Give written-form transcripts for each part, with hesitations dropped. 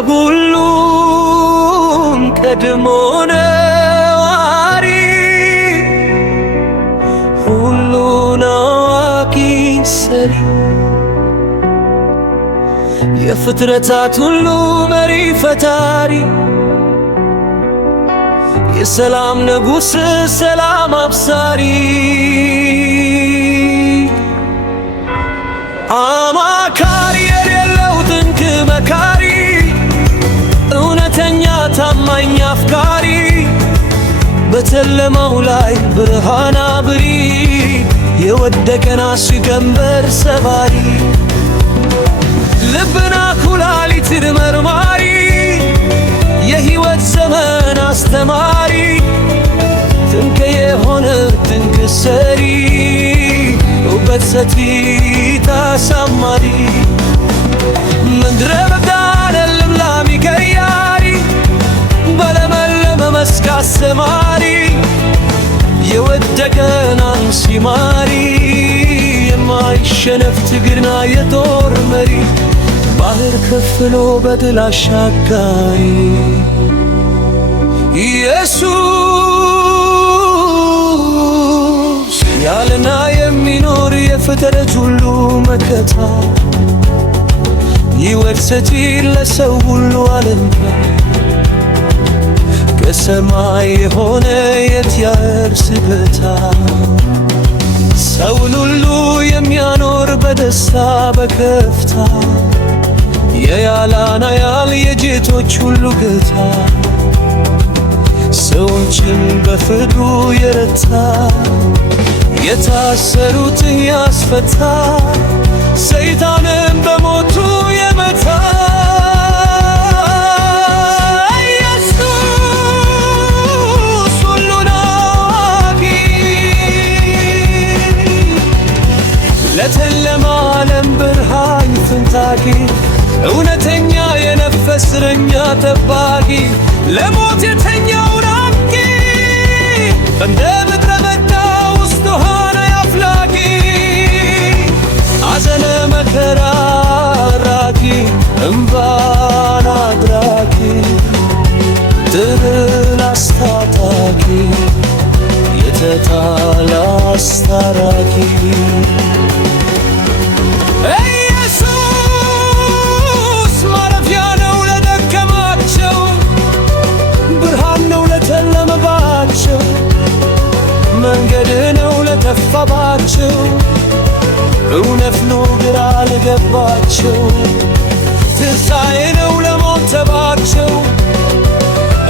ከሁሉም ቀድሞ ነዋሪ ሁሉን አዋቂ ሰሪ የፍጥረታት ሁሉ መሪ ፈጣሪ የሰላም ንጉሥ ሰላም አብሳሪ አማካሪ የሌለው ድንቅ መካሪ እውነተኛ ታማኝ አፍቃሪ በጨለማው ላይ ብርሃን አብሪ የወደቀን ቀንበር ሰባሪ ልብና ኩላሊትን መርማሪ የሕይወት ዘመን አስተማሪ ድንቅ የሆነ ድንቅ ሰሪ ውበት ሰጪ ተሰማሪ ምድረ በዳን ልምላሜ ቀያሪ በለመለመ መስክ አሰማሪ የወደቀን አንሺ ማሪ የማይሸነፍ ትግልና የጦር መሪ ባህር ከፍሎ በድል አሻጋሪ ኢየሱስ ያለና የሚኖር የፍጥረት ሁሉ መከታ ሕይወት ሰጪ ለሰው ሁሉ አለኝታ ከሰማይ የሆነ የእግዚአብሔር ስጦታ ሰውን ሁሉ የሚያኖር በደስታ በከፍታ የያላና ያል የጌቶች ሁሉ ጌታ ሰዎችን በፍቅሩ የረታ የታሰሩትን ያስፈታ ሰይጣንን በሞቱ የመታ ኢየሱስ ሁሉን አዋቂ ለጨለማ ዓለም ብርሃን ፍንጣቂ እውነተኛ የነፍስ እስረኛ ጠባቂ ለሞት የተኛውን አንቂ እንደ ምድረ በዳ ውስጥ ሆነ አፍላቂ ሐዘነ መከራ አራቂ እምባን አድራቂ ድል አስታጣቂ የተጣለ አስታራቂ መንገድ ነው ለጠፋባቸው እውነት ነው ግራ ለገባቸው ትንሣኤ ነው ለሞተባቸው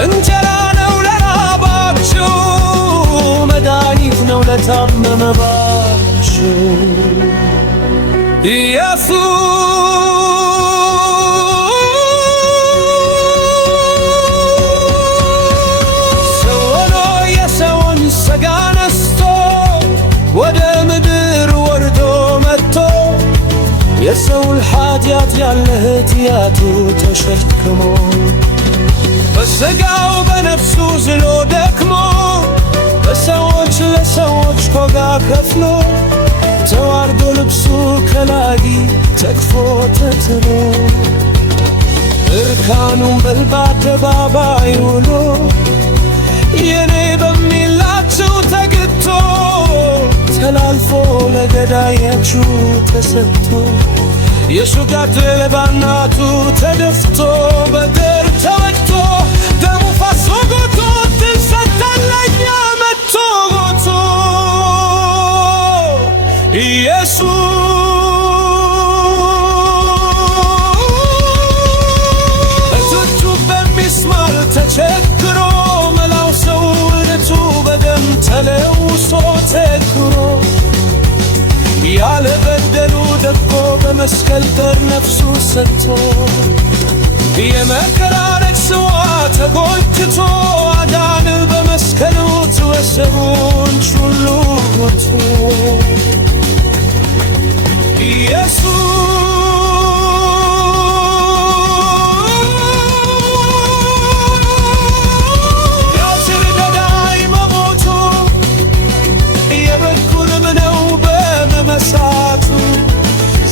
እንጀራ ነው ለራባቸው መድኃኒት ነው ለታመመባቸው ኢየሱስ ወደ ምድር ወርዶ መጥቶ የሰውን ኃጢአት ያለ ኃጢአቱ ተሸክሞ በሥጋው በነፍሱ ዝሎ ደክሞ በሰዎች ለሰዎች ኮጋ ከፍሎ ተዋርዶ ልብሱ ከላይ ተቅፎ ተጥሎ እርካኑን በልባ አደባባይ ውሎ የኔ በሚላቸው ተግቶ ተላልፎ ለገዳያችሁ ተሰጥቶ የሹጋቱ የሌባናቱ ተደፍቶ በግር ተወግቶ ደሙ ፈሶ ጎቶ ድል ሰጠን ለእኛ መጥቶ ጎቶ ኢየሱስ እጆቹ በሚስማር ተቸግሮ መላው ሰውነቱ በደም ተለውሶ ተክሮ ያለ በደሉ ደቆ በመስቀል ጠር ነፍሱ ሰጥቶ የመከራ ጽዋ ተጎትቶ አዳን በመስቀሉ ተወሰቡን ሁሉ ሞቶ ኢየሱስ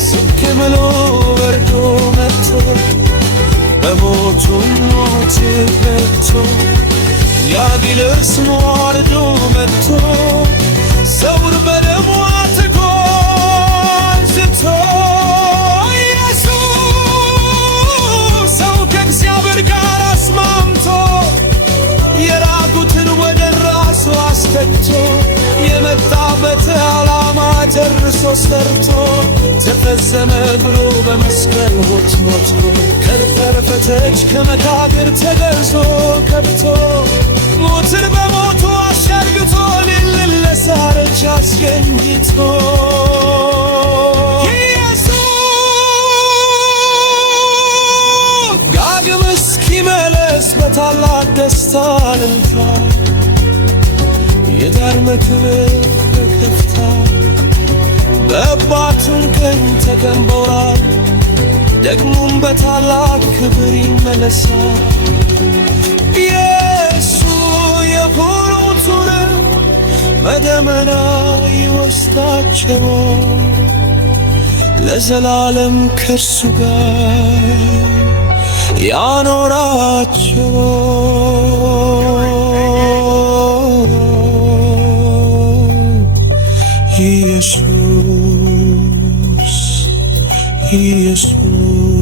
ዝቅ ብሎ ወርዶ መጥቶ በሞት ዲያብሎስ ሞርዶ መጥቶ ሰውን በደሙ አጥቆ አንስቶ ኢየሱስ ሰው ከእግዚአብሔር ጋር አስማምቶ የራቁትን ወደ ራሱ አስከቶ የመጣበት ዓላማ ጨርሶ ሰርቶ ተፈጸመ ብሎ በመስቀል ሞቶ ከተረፈተች ከመቃብር ተገርዞ ከብቶ ሞትን በሞቱ አሸርግቶ ሊልን ለሳረች አስገኝቶ ኢየሱስ ዳግም እስኪመለስ በታላቅ ደስታ እልልታ የዳር መክብብ በከፍታ በአባቱም ቀኝ ተቀምጧል ደግሞም በታላቅ ክብር ይመለሳል። ኢየሱስ የሆኑትን በደመና ይወስዳቸው ለዘላለም ከእርሱ ጋር ያኖራቸው። ኢየሱስ ኢየሱስ